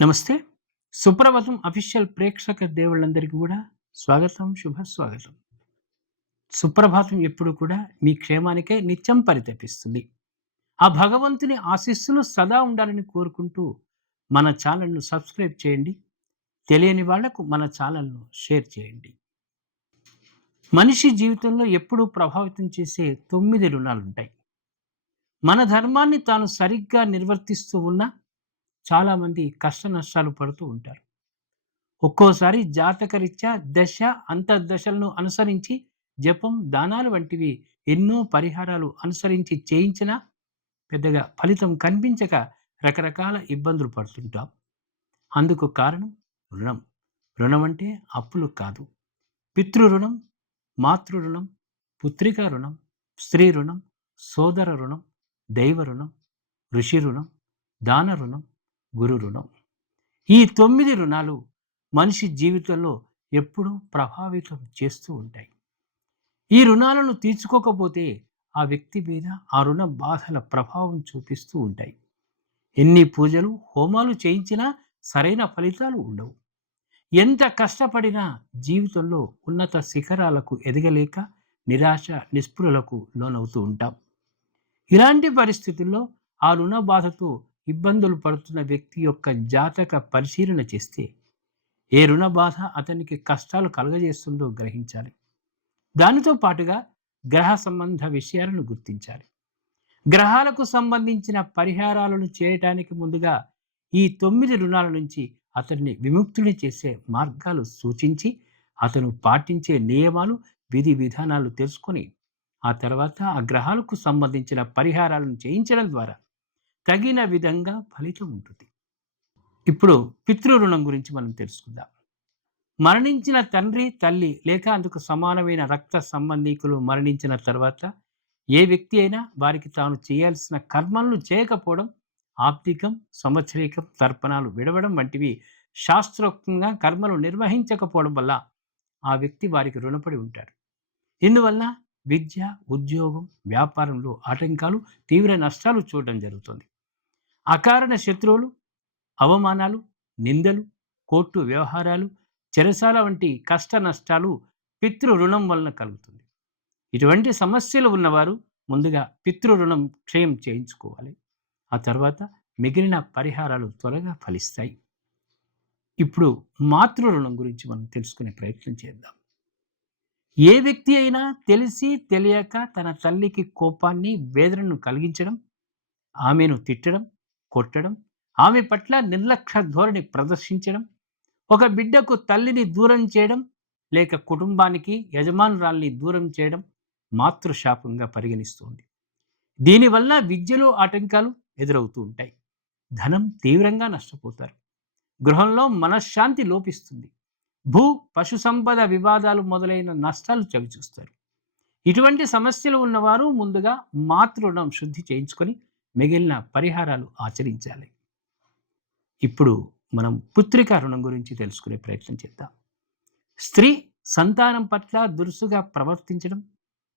నమస్తే. సుప్రభాతం అఫీషియల్ ప్రేక్షక దేవుళ్ళందరికీ కూడా స్వాగతం, శుభ స్వాగతం. సుప్రభాతం ఎప్పుడు కూడా మీ క్షేమానికే నిత్యం పరితపిస్తుంది. ఆ భగవంతుని ఆశీస్సులు సదా ఉండాలని కోరుకుంటూ మన ఛానల్‌ను సబ్స్క్రైబ్ చేయండి. తెలియని వాళ్ళకు మన ఛానల్‌ను షేర్ చేయండి. మనిషి జీవితంలో ఎప్పుడూ ప్రభావితం చేసే తొమ్మిది రుణాలుంటాయి. మన ధర్మాన్ని తాను సరిగ్గా నిర్వర్తిస్తూ ఉన్నా చాలామంది కష్ట నష్టాలు పడుతూ ఉంటారు. ఒక్కోసారి జాతకరీత్యా దశ, అంతర్దశలను అనుసరించి జపం, దానాలు వంటివి ఎన్నో పరిహారాలు అనుసరించి చేయించినా పెద్దగా ఫలితం కనిపించక రకరకాల ఇబ్బందులు పడుతుంటాం. అందుకు కారణం రుణం. రుణం అంటే అప్పులు కాదు. పితృ రుణం, మాతృ రుణం, పుత్రికా రుణం, స్త్రీ రుణం, సోదర రుణం, దైవ రుణం, ఋషి రుణం, దాన రుణం, గురు రుణం. ఈ తొమ్మిది రుణాలు మనిషి జీవితంలో ఎప్పుడూ ప్రభావితం చేస్తూ ఉంటాయి. ఈ రుణాలను తీర్చుకోకపోతే ఆ వ్యక్తి మీద ఆ రుణ బాధల ప్రభావం చూపిస్తూ ఉంటాయి. ఎన్ని పూజలు, హోమాలు చేయించినా సరైన ఫలితాలు ఉండవు. ఎంత కష్టపడినా జీవితంలో ఉన్నత శిఖరాలకు ఎదగలేక నిరాశ, నిస్పృహలకు లోనవుతూ ఉంటాం. ఇలాంటి పరిస్థితుల్లో ఆ రుణ బాధతో ఇబ్బందులు పడుతున్న వ్యక్తి యొక్క జాతక పరిశీలన చేస్తే ఏ రుణ బాధ అతనికి కష్టాలు కలుగజేస్తుందో గ్రహించాలి. దానితో పాటుగా గ్రహ సంబంధ విషయాలను గుర్తించాలి. గ్రహాలకు సంబంధించిన పరిహారాలను చేయటానికి ముందుగా ఈ తొమ్మిది రుణాల నుంచి అతన్ని విముక్తుని చేసే మార్గాలు సూచించి అతను పాటించే నియమాలు, విధి విధానాలు తెలుసుకొని ఆ తర్వాత ఆ గ్రహాలకు సంబంధించిన పరిహారాలను చేయించడం ద్వారా తగిన విధంగా ఫలితం ఉంటుంది. ఇప్పుడు పితృ రుణం గురించి మనం తెలుసుకుందాం. మరణించిన తండ్రి, తల్లి లేక అందుకు సమానమైన రక్త సంబంధీకులు మరణించిన తర్వాత ఏ వ్యక్తి అయినా వారికి తాను చేయాల్సిన కర్మలను చేయకపోవడం, ఆప్తికం, సంవత్సరీకం, తర్పణాలు విడవడం వంటివి శాస్త్రోక్తంగా కర్మలు నిర్వహించకపోవడం వల్ల ఆ వ్యక్తి వారికి రుణపడి ఉంటాడు. ఇందువలన విద్య, ఉద్యోగం, వ్యాపారంలో ఆటంకాలు, తీవ్ర నష్టాలు చూడడం జరుగుతుంది. అకారణ శత్రువులు, అవమానాలు, నిందలు, కోర్టు వ్యవహారాలు, చెరసాల వంటి కష్ట నష్టాలు పితృ రుణం వలన కలుగుతుంది. ఇటువంటి సమస్యలు ఉన్నవారు ముందుగా పితృ రుణం క్షయం చేయించుకోవాలి. ఆ తర్వాత మిగిలిన పరిహారాలు త్వరగా ఫలిస్తాయి. ఇప్పుడు మాతృ రుణం గురించి మనం తెలుసుకునే ప్రయత్నం చేద్దాం. ఏ వ్యక్తి అయినా తెలిసి తెలియక తన తల్లికి కోపాన్ని, వేదనను కలిగించడం, ఆమెను తిట్టడం, కొట్టడం, ఆమె పట్ల నిర్లక్ష్య ధోరణి ప్రదర్శించడం, ఒక బిడ్డకు తల్లిని దూరం చేయడం, లేక కుటుంబానికి యజమానురాల్ని దూరం చేయడం మాతృశాపంగా పరిగణిస్తోంది. దీనివల్ల విద్యలో ఆటంకాలు ఎదురవుతూ ఉంటాయి. ధనం తీవ్రంగా నష్టపోతారు. గృహంలో మనశ్శాంతి లోపిస్తుంది. భూ, పశు సంపద వివాదాలు మొదలైన నష్టాలు చవిచూస్తారు. ఇటువంటి సమస్యలు ఉన్నవారు ముందుగా మాతృ రుణం శుద్ధి చేయించుకొని మిగిలిన పరిహారాలు ఆచరించాలి. ఇప్పుడు మనం పుత్రికా రుణం గురించి తెలుసుకునే ప్రయత్నం చేద్దాం. స్త్రీ సంతానం పట్ల దురుసుగా ప్రవర్తించడం,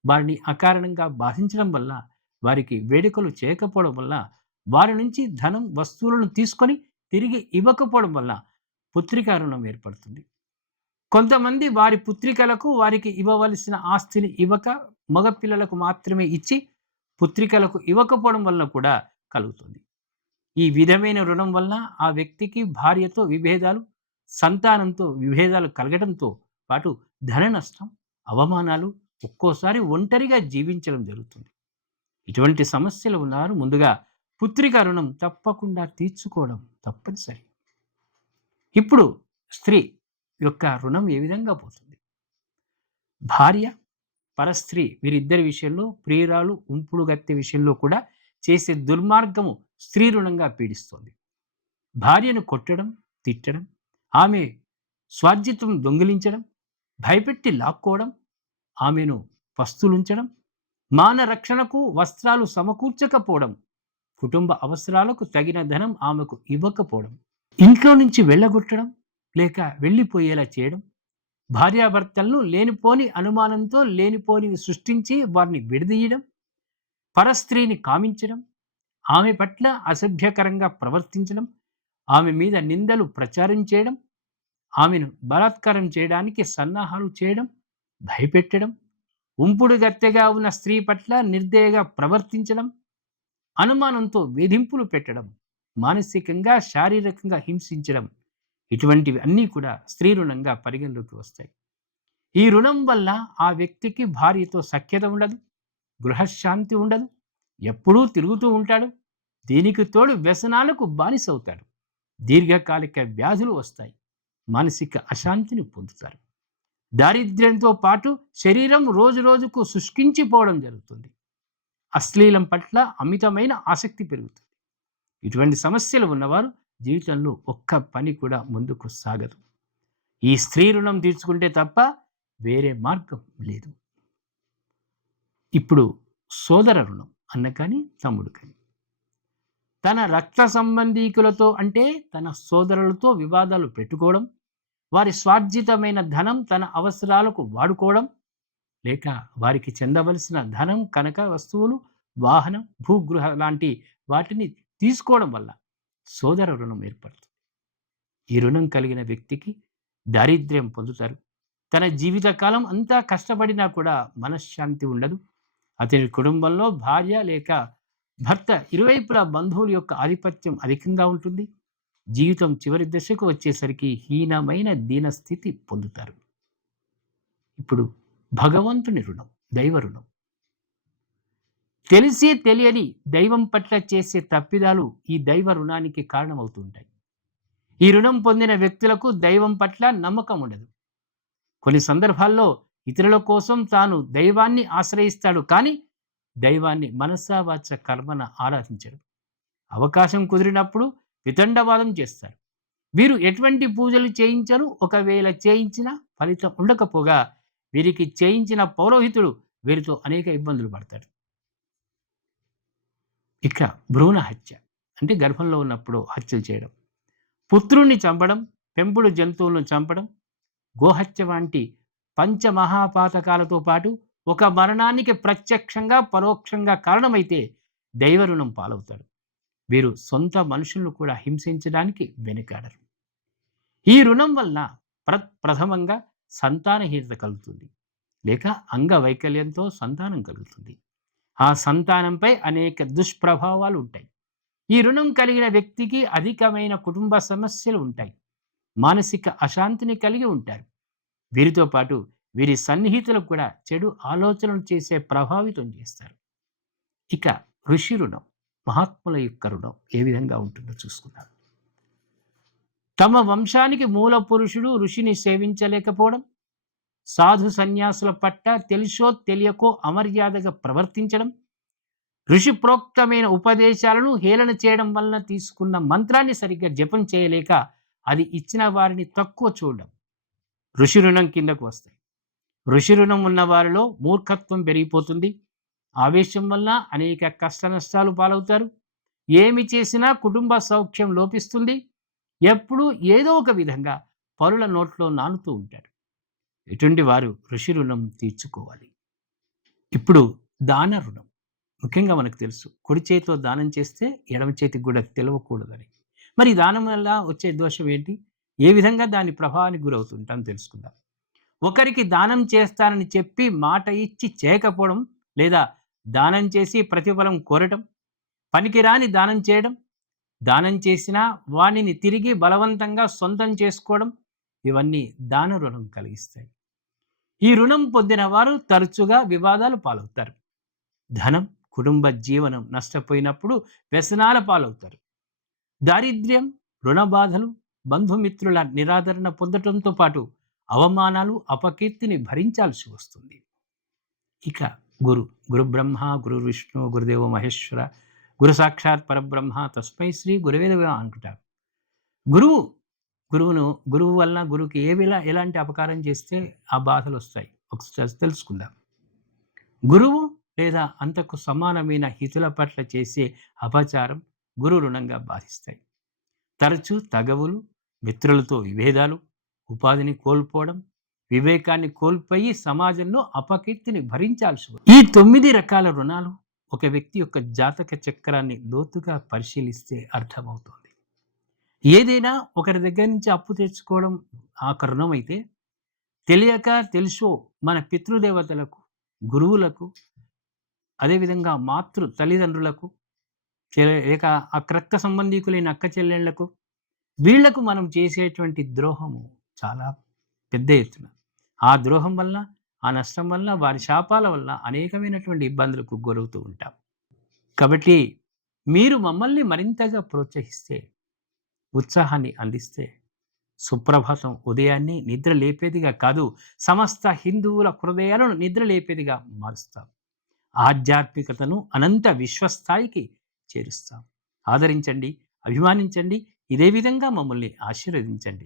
వారిని అకారణంగా బాధించడం వల్ల, వారికి వేడుకలు చేయకపోవడం వల్ల, వారి నుంచి ధనం, వస్తువులను తీసుకొని తిరిగి ఇవ్వకపోవడం వల్ల పుత్రికా రుణం ఏర్పడుతుంది. కొంతమంది వారి పుత్రికలకు వారికి ఇవ్వవలసిన ఆస్తిని ఇవ్వక మగ పిల్లలకు మాత్రమే ఇచ్చి పుత్రికలకు ఇవ్వకపోవడం వల్ల కూడా కలుగుతుంది. ఈ విధమైన రుణం వల్ల ఆ వ్యక్తికి భార్యతో విభేదాలు, సంతానంతో విభేదాలు కలగడంతో పాటు ధన నష్టం, అవమానాలు, ఒక్కోసారి ఒంటరిగా జీవించడం జరుగుతుంది. ఇటువంటి సమస్యలు ఉన్నారు ముందుగా పుత్రిక రుణం తప్పకుండా తీర్చుకోవడం తప్పనిసరి. ఇప్పుడు స్త్రీ యొక్క రుణం ఏ విధంగా పోతుంది? భార్య, పరస్త్రీ వీరిద్దరి విషయంలో ప్రియురాలు, ఉంపుడుగత్తె విషయంలో కూడా చేసే దుర్మార్గము స్త్రీ రుణంగా పీడిస్తోంది. భార్యను కొట్టడం, తిట్టడం, ఆమె స్వార్జితం దొంగిలించడం, భయపెట్టి లాక్కోవడం, ఆమెను పస్తులుంచడం, మాన రక్షణకు వస్త్రాలు సమకూర్చకపోవడం, కుటుంబ అవసరాలకు తగిన ధనం ఆమెకు ఇవ్వకపోవడం, ఇంట్లో నుంచి వెళ్ళగొట్టడం లేక వెళ్ళిపోయేలా చేయడం, భార్యాభర్తలను లేనిపోని అనుమానంతో లేనిపోనివి సృష్టించి వారిని విడదీయడం, పరస్త్రీని కామించడం, ఆమె పట్ల అసభ్యకరంగా ప్రవర్తించడం, ఆమె మీద నిందలు ప్రచారం చేయడం ఆమెను బలాత్కారం చేయడానికి సన్నాహాలు చేయడం భయపెట్టడం ఉంపుడు గత్తెగా ఉన్న స్త్రీ పట్ల నిర్దయగా ప్రవర్తించడం అనుమానంతో వేధింపులు పెట్టడం మానసికంగా శారీరకంగా హింసించడం. ఇటువంటివి అన్నీ కూడా స్త్రీ రుణంగా పరిగణలోకి వస్తాయి. ఈ రుణం వల్ల ఆ వ్యక్తికి భార్యతో సఖ్యత ఉండదు గృహశాంతి ఉండదు ఎప్పుడూ తిరుగుతూ ఉంటాడు దీనికి తోడు వ్యసనాలకు బానిసవుతాడు దీర్ఘకాలిక వ్యాధులు వస్తాయి మానసిక అశాంతిని పొందుతారు. దారిద్ర్యంతో పాటు శరీరం రోజు రోజుకు శుష్కించిపోవడం జరుగుతుంది. అశ్లీలం పట్ల అమితమైన ఆసక్తి పెరుగుతుంది. ఇటువంటి సమస్యలు ఉన్నవారు జీవితంలో ఒక్క పని కూడా ముందుకు సాగదు. ఈ స్త్రీ రుణం తీర్చుకుంటే తప్ప వేరే మార్గం లేదు. ఇప్పుడు సోదర రుణం అన్న కానీ తమ్ముడు కానీ. తన రక్త సంబంధీకులతో అంటే తన సోదరులతో వివాదాలు పెట్టుకోవడం వారి స్వార్జితమైన ధనం తన అవసరాలకు వాడుకోవడం లేక వారికి చెందవలసిన ధనం కనక వస్తువులు వాహనం భూగృహ లాంటి వాటిని తీసుకోవడం వల్ల సోదర రుణం ఏర్పడుతుంది. ఈ రుణం కలిగిన వ్యక్తికి దారిద్ర్యం పొందుతారు. తన జీవితకాలం అంతా కష్టపడినా కూడా మనశ్శాంతి ఉండదు. అతని కుటుంబంలో భార్య లేక భర్త ఇరువైపులా బంధువుల యొక్క ఆధిపత్యం అధికంగా ఉంటుంది. జీవితం చివరి దశకు వచ్చేసరికి హీనమైన దీనస్థితి పొందుతారు. ఇప్పుడు భగవంతుని రుణం దైవ రుణం. తెలిసి తెలియని దైవం పట్ల చేసే తప్పిదాలు ఈ దైవ రుణానికి కారణమవుతుంటాయి. ఈ రుణం పొందిన వ్యక్తులకు దైవం పట్ల నమ్మకం ఉండదు. కొన్ని సందర్భాల్లో ఇతరుల కోసం తాను దైవాన్ని ఆశ్రయిస్తాడు కానీ దైవాన్ని మనసావాచ కర్మన ఆరాధించడు. అవకాశం కుదిరినప్పుడు వితండవాదం చేస్తారు. వీరు ఎటువంటి పూజలు చేయించరు ఒకవేళ చేయించిన ఫలితం ఉండకపోగా వీరికి చేయించిన పౌరోహితుడు వీరితో అనేక ఇబ్బందులు పడతాడు. ఇక భ్రూణ హత్య. అంటే గర్భంలో ఉన్నప్పుడు హత్యలు చేయడం. పుత్రుణ్ణి చంపడం పెంపుడు జంతువులను చంపడం గోహత్య వంటి పంచమహాపాతకాలతో పాటు ఒక మరణానికి ప్రత్యక్షంగా పరోక్షంగా కారణమైతే దైవరుణం పాలవుతాడు. వీరు సొంత మనుషులను కూడా హింసించడానికి వెనుకాడరు. ఈ రుణం వల్ల ప్ర ప్రథమంగా సంతానహీనత కలుగుతుంది. లేక అంగవైకల్యంతో సంతానం కలుగుతుంది. ఆ సంతానంపై అనేక దుష్ప్రభావాలు ఉంటాయి. ఈ రుణం కలిగిన వ్యక్తికి అధికమైన కుటుంబ సమస్యలు ఉంటాయి. మానసిక అశాంతిని కలిగి ఉంటారు. వీరితో పాటు వీరి సన్నిహితులకు కూడా చెడు ఆలోచనలు చేసే ప్రభావితం చేస్తారు. ఇక ఋషి రుణం మహాత్ముల యొక్క రుణం ఏ విధంగా ఉంటుందో చూసుకుందాం. తమ వంశానికి మూల పురుషుడు ఋషిని సేవించలేకపోవడం సాధు సన్యాసుల పట్ల తెలుసో తెలియకో అమర్యాదగా ప్రవర్తించడం ఋషి ప్రోక్తమైన ఉపదేశాలను హేళన చేయడం వలన తీసుకున్న మంత్రాన్ని సరిగ్గా జపం చేయలేక అది ఇచ్చిన వారిని తక్కువ చూడడం ఋషి రుణం కిందకు వస్తాయి. ఋషి రుణం ఉన్న వారిలో మూర్ఖత్వం పెరిగిపోతుంది. ఆవేశం వల్ల అనేక కష్ట నష్టాలు పాలవుతారు. ఏమి చేసినా కుటుంబ సౌఖ్యం లోపిస్తుంది. ఎప్పుడూ ఏదో ఒక విధంగా పరుల నోట్లో నానుతూ ఉంటాడు. ఎటువంటి వారు ఋషి రుణం తీర్చుకోవాలి. ఇప్పుడు దాన రుణం. ముఖ్యంగా మనకు తెలుసు కుడి చేతితో దానం చేస్తే ఎడమ చేతికి కూడా తెలవకూడదని. మరి దానం వల్ల వచ్చే దోషం ఏంటి? ఏ విధంగా దాని ప్రభావానికి గురవుతుంటాం తెలుసుకుందాం. ఒకరికి దానం చేస్తానని చెప్పి మాట ఇచ్చి చేయకపోవడం లేదా దానం చేసి ప్రతిఫలం కోరటం పనికిరాని దానం చేయడం దానం చేసినా వాణిని తిరిగి బలవంతంగా సొంతం చేసుకోవడం ఇవన్నీ దాన రుణం కలిగిస్తాయి. ఈ రుణం పొందిన వారు తరచుగా వివాదాలు పాలవుతారు. ధనం కుటుంబ జీవనం నష్టపోయినప్పుడు వ్యసనాల పాలవుతారు. దారిద్ర్యం రుణ బాధలు బంధుమిత్రుల నిరాదరణ పొందటంతో పాటు అవమానాలు అపకీర్తిని భరించాల్సి వస్తుంది. ఇక గురు గురు బ్రహ్మ గురు విష్ణు గురుదేవ మహేశ్వర గురు సాక్షాత్ పరబ్రహ్మ తస్మై శ్రీ గురువేద అంటారు గురువు గురువును గురువు వలన గురువుకి ఏ విలా ఎలాంటి అపకారం చేస్తే ఆ బాధలు వస్తాయి? ఒకసారి తెలుసుకుందాం. గురువు లేదా అంతకు సమానమైన హితుల పట్ల చేసే అపచారం గురు రుణంగా బాధిస్తాయి. తరచూ తగవులు మిత్రులతో విభేదాలు ఉపాధిని కోల్పోవడం వివేకాన్ని కోల్పోయి సమాజంలో అపకీర్తిని భరించాల్సి ఈ తొమ్మిది రకాల రుణాలు ఒక వ్యక్తి యొక్క జాతక చక్రాన్ని లోతుగా పరిశీలిస్తే అర్థమవుతుంది. ఏదైనా ఒకరి దగ్గర నుంచి అప్పు తెచ్చుకోవడం ఆ కరుణమైతే తెలియక తెలుసో మన పితృదేవతలకు గురువులకు అదేవిధంగా మాతృ తల్లిదండ్రులకు చె- లేక అక్రక్త సంబంధికులైన అక్క చెల్లెళ్ళకు వీళ్ళకు మనం చేసేటువంటి ద్రోహము చాలా పెద్ద ఎత్తున. ఆ ద్రోహం వల్ల ఆ నష్టం వల్ల వారి శాపాల వల్ల అనేకమైనటువంటి ఇబ్బందులకు గురవుతూ ఉంటాం. కాబట్టి మీరు మమ్మల్ని మరింతగా ప్రోత్సహిస్తే ఉత్సాహాన్ని అందిస్తే సుప్రభాతం ఉదయాన్నే నిద్ర లేపేదిగా కాదు సమస్త హిందువుల హృదయాలను నిద్ర లేపేదిగా మారుస్తాం. ఆధ్యాత్మికతను అనంత విశ్వస్థాయికి చేరుస్తాం. ఆదరించండి అభిమానించండి ఇదే విధంగా మమ్మల్ని ఆశీర్వదించండి.